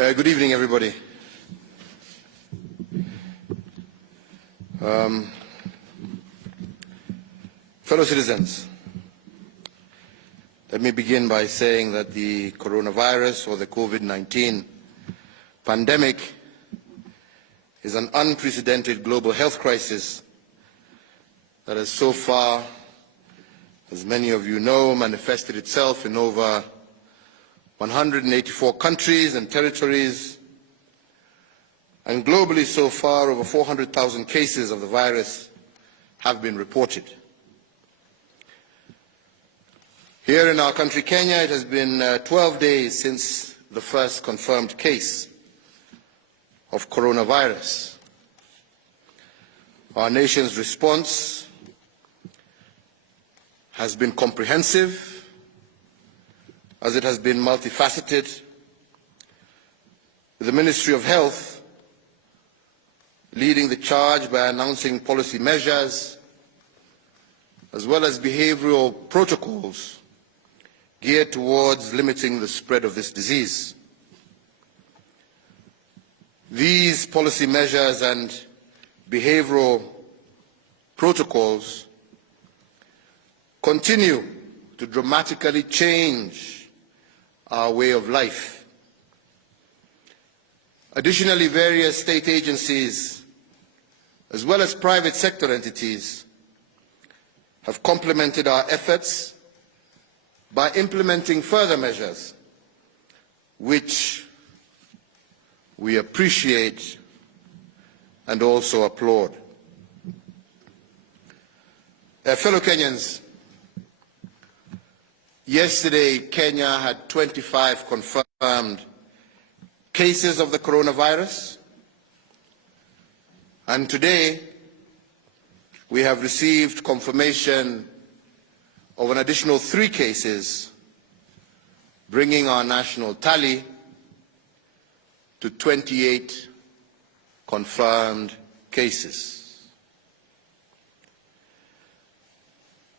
Good evening, everybody. Fellow citizens, let me begin by saying that the coronavirus or the COVID-19 pandemic is an unprecedented global health crisis that has so far, as many of you know, manifested itself in over 184 countries and territories, and globally so far over 400,000 cases of the virus have been reported. Here in our country, Kenya, it has been 12 days since the first confirmed case of coronavirus. Our nation's response has been comprehensive, as it has been multifaceted, with the Ministry of Health leading the charge by announcing policy measures as well as behavioral protocols geared towards limiting the spread of this disease. These policy measures and behavioral protocols continue to dramatically change our way of life. Additionally, various state agencies, as well as private sector entities, have complemented our efforts by implementing further measures, which we appreciate and also applaud. Fellow Kenyans, yesterday Kenya had 25 confirmed cases of the coronavirus, and today we have received confirmation of an additional 3 cases, bringing our national tally to 28 confirmed cases.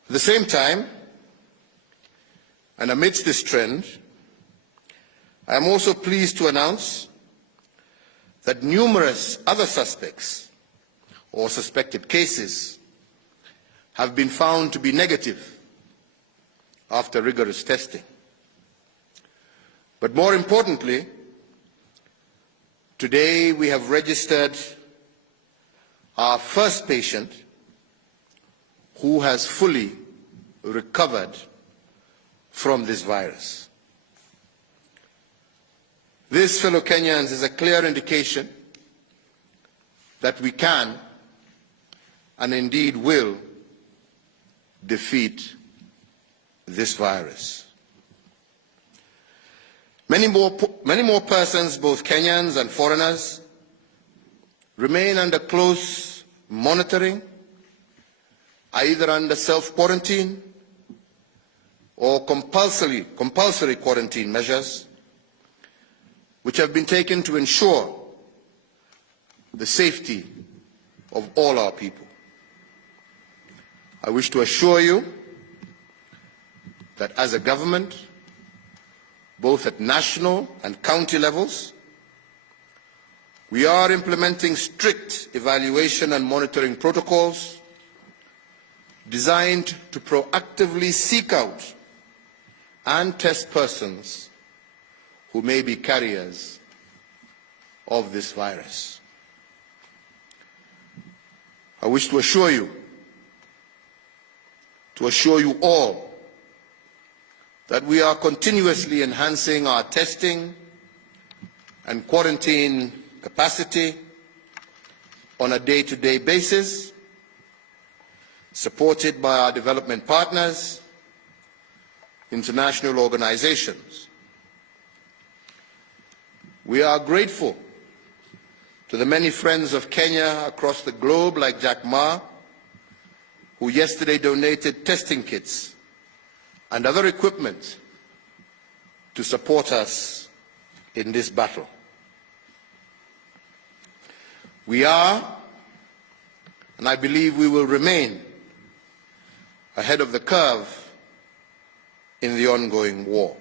At the same time, and amidst this trend, I am also pleased to announce that numerous other suspects or suspected cases have been found to be negative after rigorous testing. But more importantly, today we have registered our first patient who has fully recovered from this virus. This, fellow Kenyans, is a clear indication that we can and indeed will defeat this virus. Many more persons, both Kenyans and foreigners, remain under close monitoring, either under self-quarantine or compulsory quarantine measures, which have been taken to ensure the safety of all our people. I wish to assure you that as a government, both at national and county levels, we are implementing strict evaluation and monitoring protocols designed to proactively seek out and test persons who may be carriers of this virus. I wish to assure you all, that we are continuously enhancing our testing and quarantine capacity on a day-to-day basis, supported by our development partners, international organizations. We are grateful to the many friends of Kenya across the globe, like Jack Ma, who yesterday donated testing kits and other equipment to support us in this battle. We are, and I believe we will remain, ahead of the curve in the ongoing war.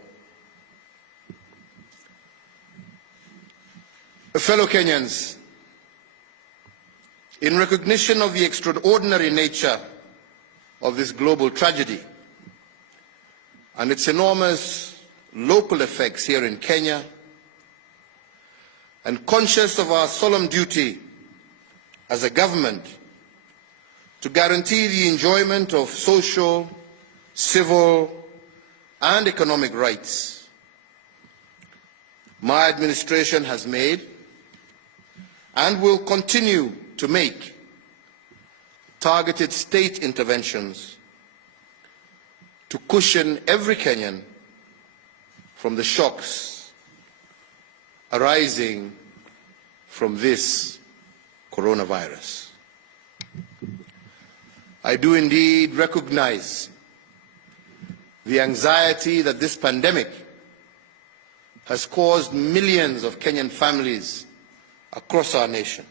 Fellow Kenyans, in recognition of the extraordinary nature of this global tragedy and its enormous local effects here in Kenya, and conscious of our solemn duty as a government to guarantee the enjoyment of social, civil, and economic rights, my administration has made and will continue to make targeted state interventions to cushion every Kenyan from the shocks arising from this coronavirus. I do indeed recognize the anxiety that this pandemic has caused millions of Kenyan families across our nation.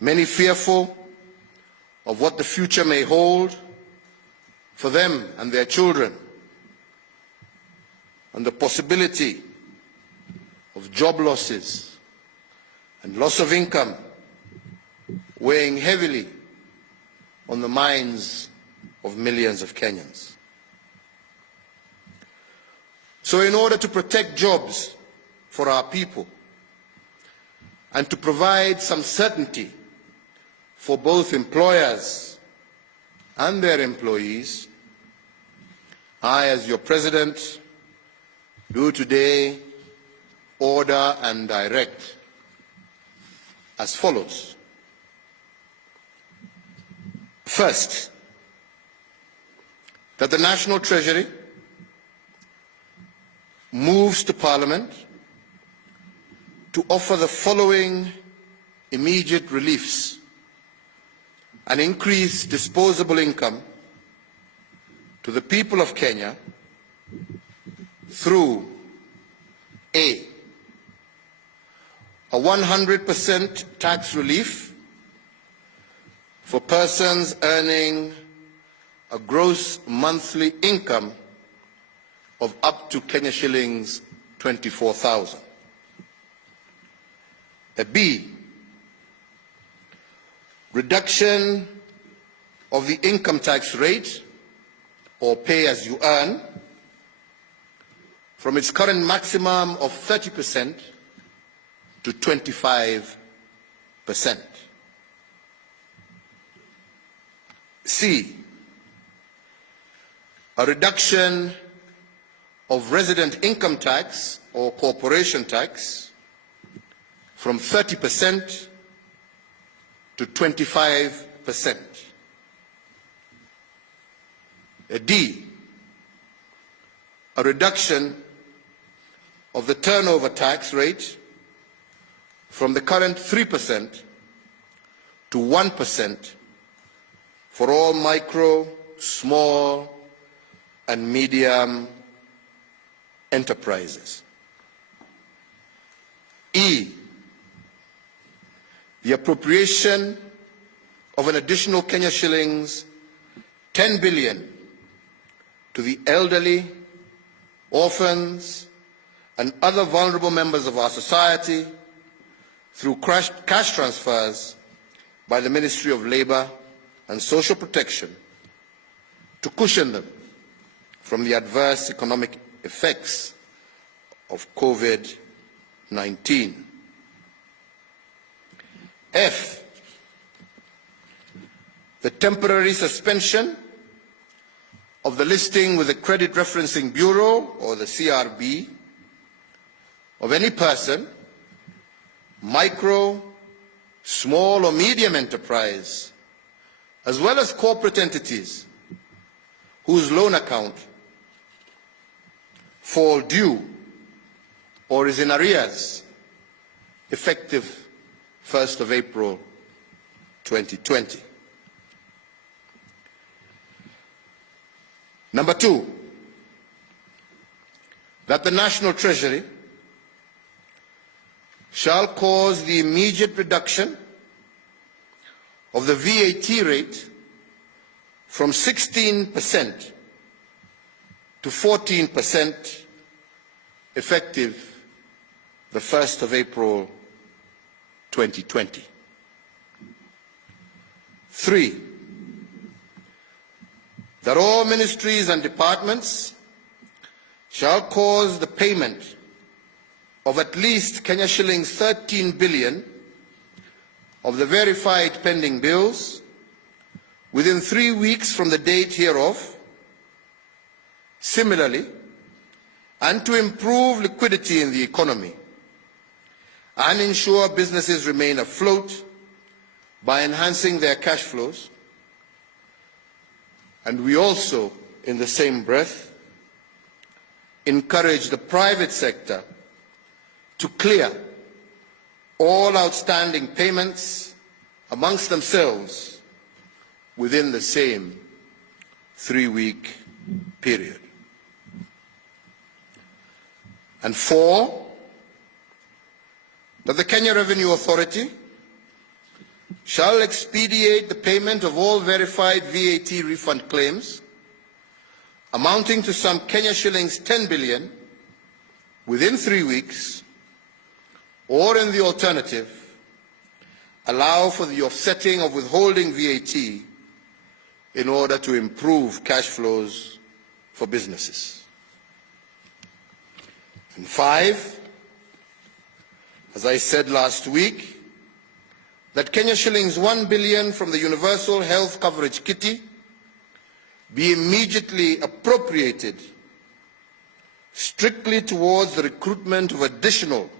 Many fearful of what the future may hold for them and their children, and the possibility of job losses and loss of income weighing heavily on the minds of millions of Kenyans. So in order to protect jobs for our people and to provide some certainty for both employers and their employees, I, as your President, do today order and direct as follows. First, that the National Treasury moves to Parliament to offer the following immediate reliefs: an increased disposable income to the people of Kenya through A 100% tax relief for persons earning a gross monthly income of up to Kenya shillings 24,000. B, reduction of the income tax rate or pay as you earn from its current maximum of 30% to 25%. C, a reduction of resident income tax or corporation tax from 30% to 25%. D, a reduction of the turnover tax rate from the current 3% to 1% for all micro, small, and medium enterprises. E, the appropriation of an additional Kenya shillings 10 billion to the elderly, orphans, and other vulnerable members of our society through cash transfers by the Ministry of Labour and Social Protection to cushion them from the adverse economic effects of COVID-19. F, the temporary suspension of the listing with the Credit Referencing Bureau, or the CRB, of any person, micro, small or medium enterprise, as well as corporate entities whose loan account fall due or is in arrears effective 1st of April 2020. Number 2, that the National Treasury shall cause the immediate reduction of the VAT rate from 16% to 14% effective the 1st of April 2020. 3, that all ministries and departments shall cause the payment of at least Kenya shillings 13 billion of the verified pending bills within 3 weeks from the date hereof. Similarly, and to improve liquidity in the economy and ensure businesses remain afloat by enhancing their cash flows. And we also, in the same breath, encourage the private sector to clear all outstanding payments amongst themselves within the same 3-week period. And 4, that the Kenya Revenue Authority shall expedite the payment of all verified VAT refund claims amounting to some Kenya shillings 10 billion within 3 weeks, or in the alternative, allow for the offsetting of withholding VAT in order to improve cash flows for businesses. And 5, as I said last week, that Kenya shillings 1 billion from the Universal Health Coverage Kitty be immediately appropriated strictly towards the recruitment of additional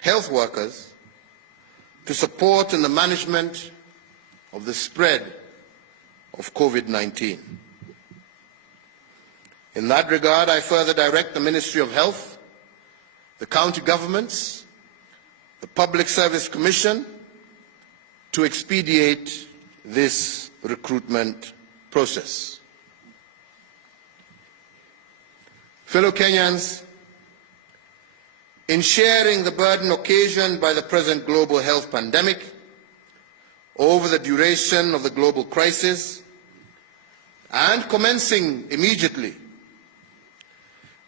health workers to support in the management of the spread of COVID-19. In that regard, I further direct the Ministry of Health, the county governments, the Public Service Commission to expedite this recruitment process. Fellow Kenyans, in sharing the burden occasioned by the present global health pandemic over the duration of the global crisis and commencing immediately,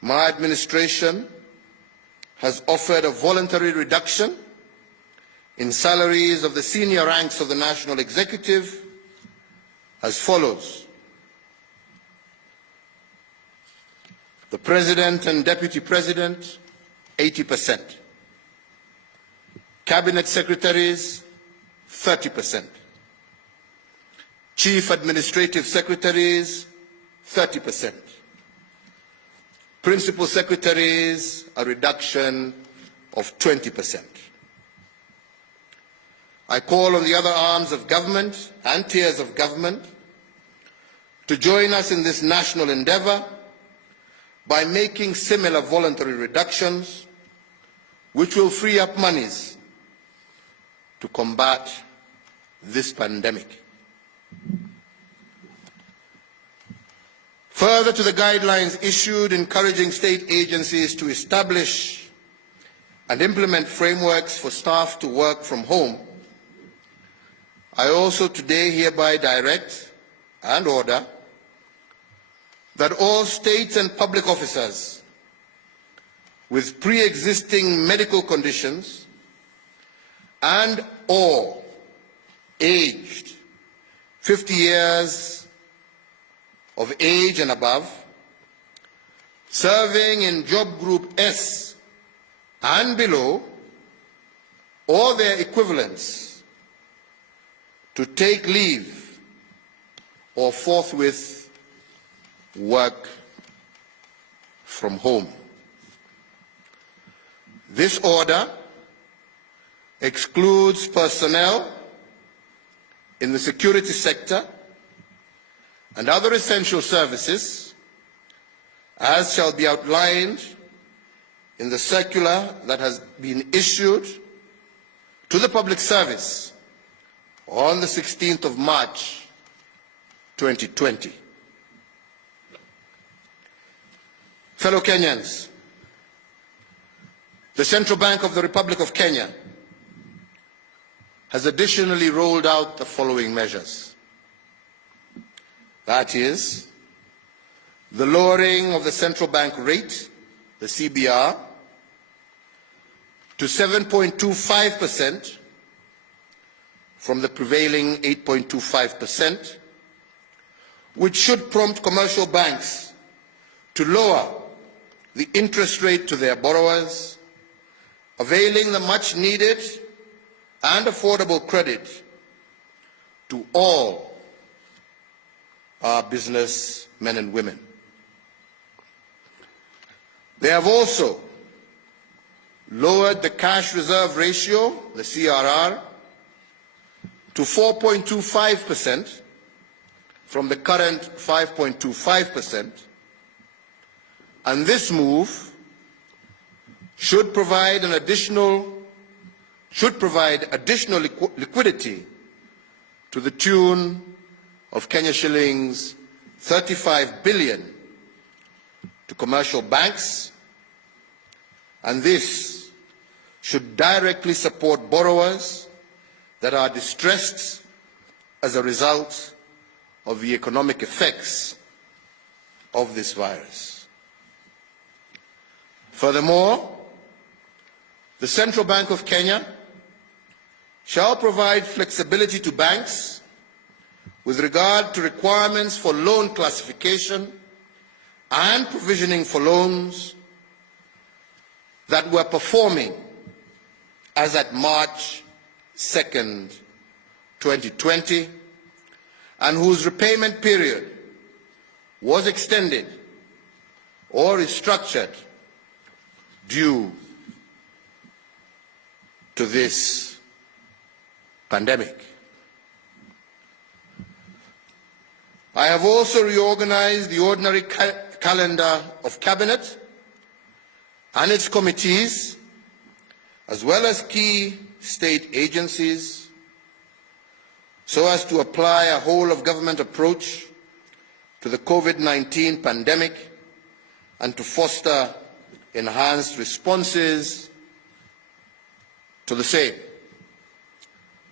my administration has offered a voluntary reduction in salaries of the senior ranks of the National Executive as follows. The President and Deputy President, 80%. Cabinet Secretaries, 30%. Chief Administrative Secretaries, 30%. Principal Secretaries, a reduction of 20%. I call on the other arms of government and tiers of government to join us in this national endeavour by making similar voluntary reductions, which will free up monies to combat this pandemic. Further to the guidelines issued encouraging state agencies to establish and implement frameworks for staff to work from home, I also today hereby direct and order that all state and public officers with pre-existing medical conditions and or aged 50 years of age and above, serving in job group S and below, or their equivalents, to take leave or forthwith work from home. This order excludes personnel in the security sector and other essential services, as shall be outlined in the circular that has been issued to the public service on the 16th of March 2020. Fellow Kenyans, the Central Bank of the Republic of Kenya has additionally rolled out the following measures. That is, the lowering of the central bank rate, the CBR, to 7.25% from the prevailing 8.25%, which should prompt commercial banks to lower the interest rate to their borrowers, availing the much needed and affordable credit to all our businessmen and women. They have also lowered the cash reserve ratio, the CRR, to 4.25% from the current 5.25%, and this move should provide additional liquidity to the tune of Kenya shillings 35 billion to commercial banks, and this should directly support borrowers that are distressed as a result of the economic effects of this virus. Furthermore, the Central Bank of Kenya shall provide flexibility to banks with regard to requirements for loan classification and provisioning for loans that were performing as at March 2nd, 2020, and whose repayment period was extended or restructured due to this pandemic. I have also reorganized the ordinary calendar of Cabinet and its committees, as well as key state agencies, so as to apply a whole-of-government approach to the COVID-19 pandemic and to foster enhanced responses to the same.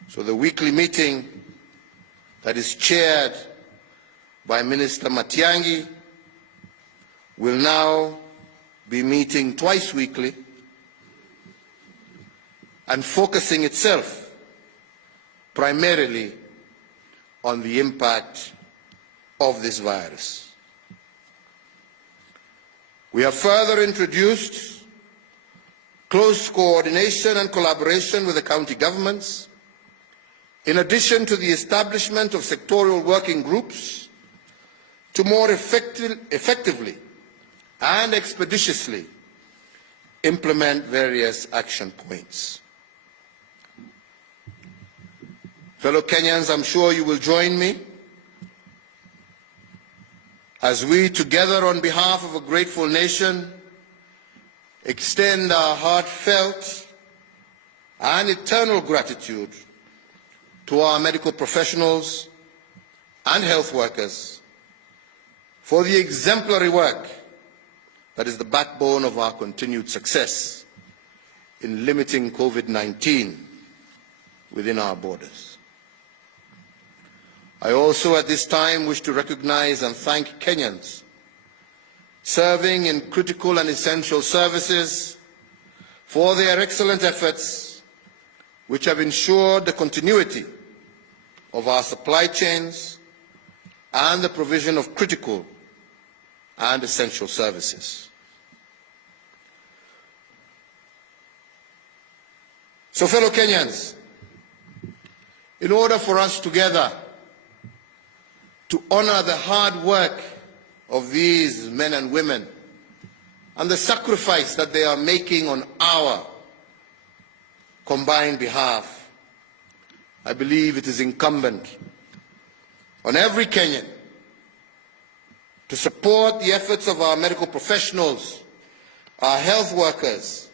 So the weekly meeting that is chaired by Minister Matiang'i will now be meeting twice weekly and focusing itself primarily on the impact of this virus. We have further introduced close coordination and collaboration with the county governments, in addition to the establishment of sectoral working groups to more effectively and expeditiously implement various action points. Fellow Kenyans, I'm sure you will join me as we, together on behalf of a grateful nation, extend our heartfelt and eternal gratitude to our medical professionals and health workers for the exemplary work that is the backbone of our continued success in limiting COVID-19 within our borders. I also at this time wish to recognize and thank Kenyans serving in critical and essential services for their excellent efforts, which have ensured the continuity of our supply chains and the provision of critical and essential services. So, fellow Kenyans, in order for us together to honor the hard work of these men and women and the sacrifice that they are making on our combined behalf, I believe it is incumbent on every Kenyan to support the efforts of our medical professionals, our health workers,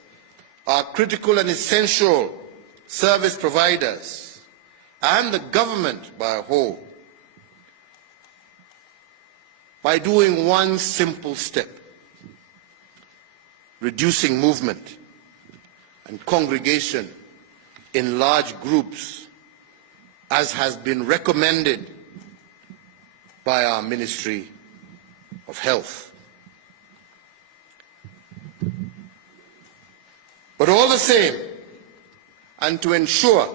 our critical and essential service providers, and the government by a whole, by doing one simple step: reducing movement and congregation in large groups, as has been recommended by our Ministry of Health. But all the same, and to ensure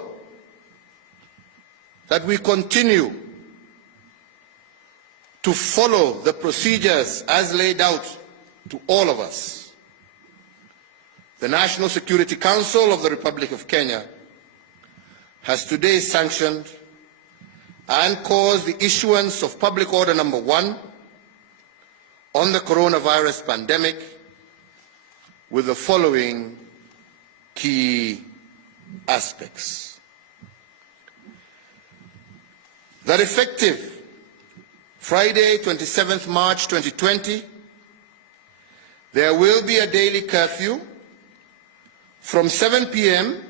that we continue to follow the procedures as laid out to all of us. The National Security Council of the Republic of Kenya has today sanctioned and caused the issuance of Public Order Number 1 on the coronavirus pandemic with the following key aspects. That effective Friday, 27th March 2020, there will be a daily curfew from 7 p.m.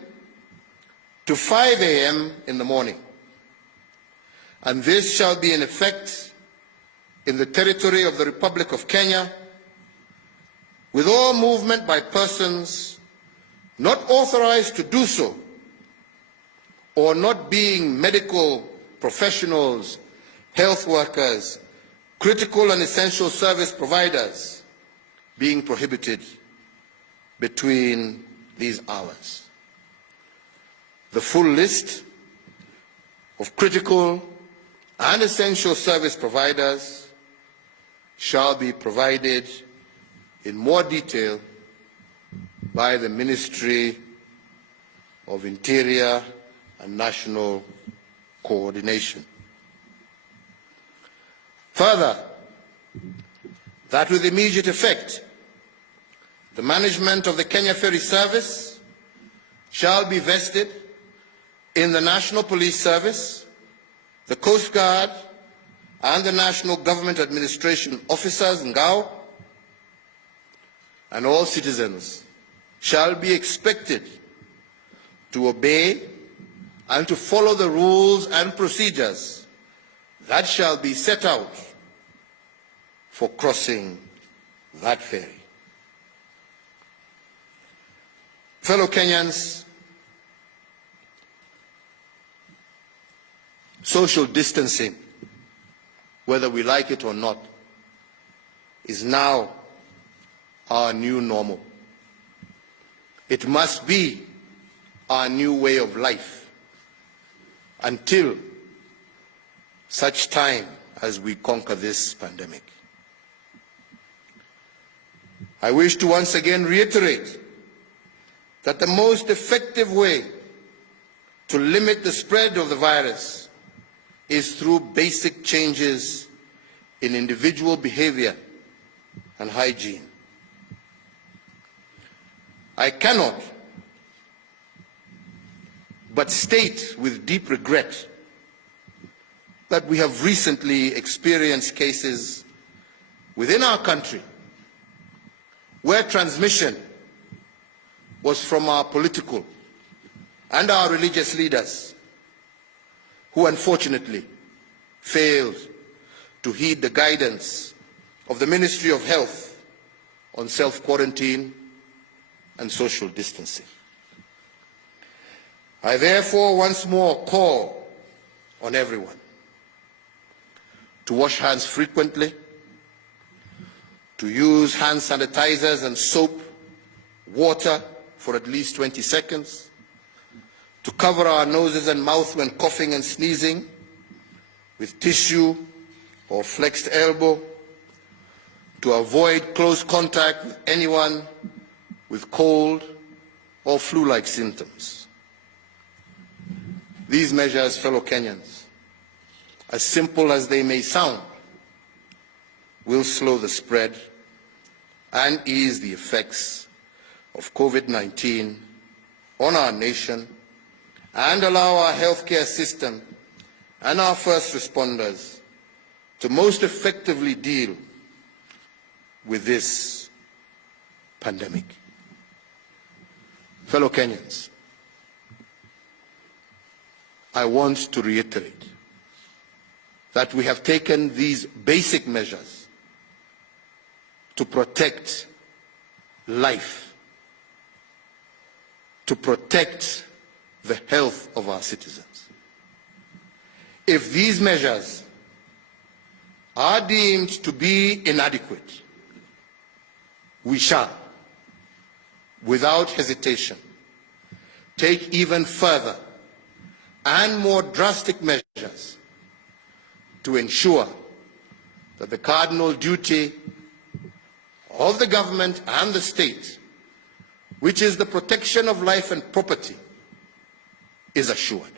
to 5 a.m. in the morning, and this shall be in effect in the territory of the Republic of Kenya, with all movement by persons not authorized to do so or not being medical professionals, health workers, critical and essential service providers being prohibited between these hours. The full list of critical and essential service providers shall be provided in more detail by the Ministry of Interior and National Coordination. Further, that with immediate effect, the management of the Kenya Ferry Service shall be vested in the National Police Service, the Coast Guard, and the National Government Administration Officers, NGAO, and all citizens shall be expected to obey and to follow the rules and procedures that shall be set out for crossing that ferry. Fellow Kenyans, social distancing, whether we like it or not, is now our new normal. It must be our new way of life until such time as we conquer this pandemic. I wish to once again reiterate that the most effective way to limit the spread of the virus is through basic changes in individual behavior and hygiene. I cannot but state with deep regret that we have recently experienced cases within our country where transmission was from our political and our religious leaders who unfortunately failed to heed the guidance of the Ministry of Health on self-quarantine and social distancing. I therefore once more call on everyone to wash hands frequently, to use hand sanitizers and soap, water for at least 20 seconds, to cover our noses and mouth when coughing and sneezing with tissue or flexed elbow, to avoid close contact with anyone with cold or flu-like symptoms. These measures, fellow Kenyans, as simple as they may sound, will slow the spread and ease the effects of COVID-19 on our nation and allow our healthcare system and our first responders to most effectively deal with this pandemic. Fellow Kenyans, I want to reiterate that we have taken these basic measures to protect life, to protect the health of our citizens. If these measures are deemed to be inadequate, we shall, without hesitation, take even further and more drastic measures to ensure that the cardinal duty of the government and the state, which is the protection of life and property, is assured.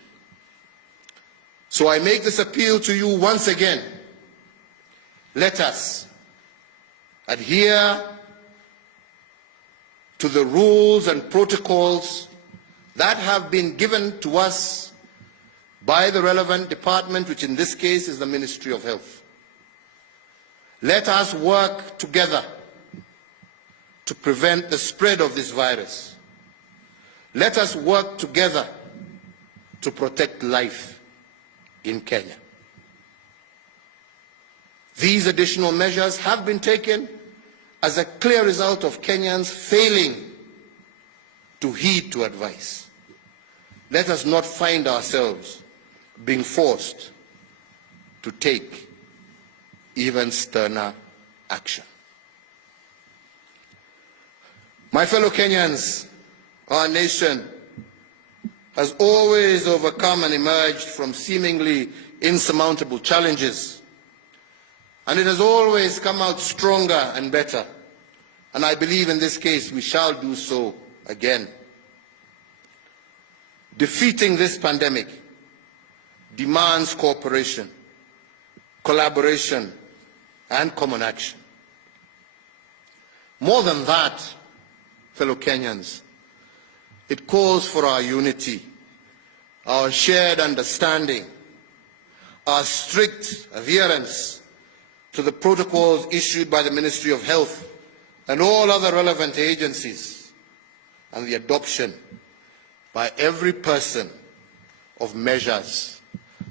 So I make this appeal to you once again. Let us adhere to the rules and protocols that have been given to us by the relevant department, which in this case is the Ministry of Health. Let us work together to prevent the spread of this virus. Let us work together to protect life in Kenya. These additional measures have been taken as a clear result of Kenyans failing to heed to advice. Let us not find ourselves being forced to take even sterner action. My fellow Kenyans, our nation has always overcome and emerged from seemingly insurmountable challenges, and it has always come out stronger and better. And I believe in this case we shall do so again. Defeating this pandemic demands cooperation, collaboration, and common action. More than that, fellow Kenyans, it calls for our unity, our shared understanding, our strict adherence to the protocols issued by the Ministry of Health and all other relevant agencies, and the adoption by every person of measures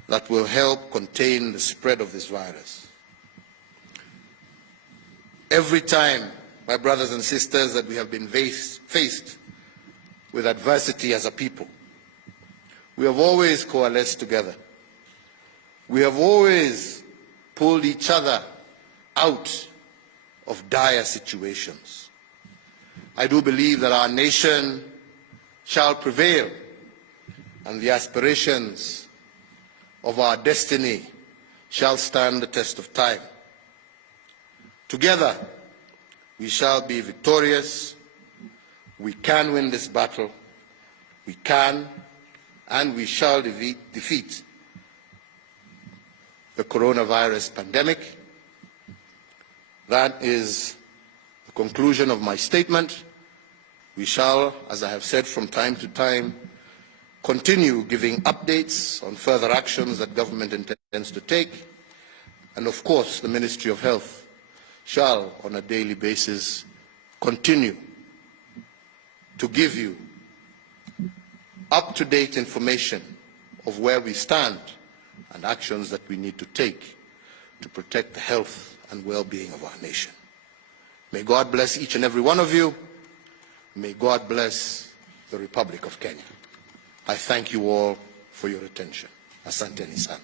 that will help contain the spread of this virus. Every time, my brothers and sisters, that we have been faced with adversity as a people, we have always coalesced together. We have always pulled each other out of dire situations. I do believe that our nation shall prevail, and the aspirations of our destiny shall stand the test of time. Together, we shall be victorious. We can win this battle. We can and we shall defeat the coronavirus pandemic. That is the conclusion of my statement. We shall, as I have said from time to time, continue giving updates on further actions that government intends to take. And of course, the Ministry of Health shall, on a daily basis, continue to give you up-to-date information of where we stand and actions that we need to take to protect the health and well-being of our nation. May God bless each and every one of you. May God bless the Republic of Kenya. I thank you all for your attention. Asanteni sana.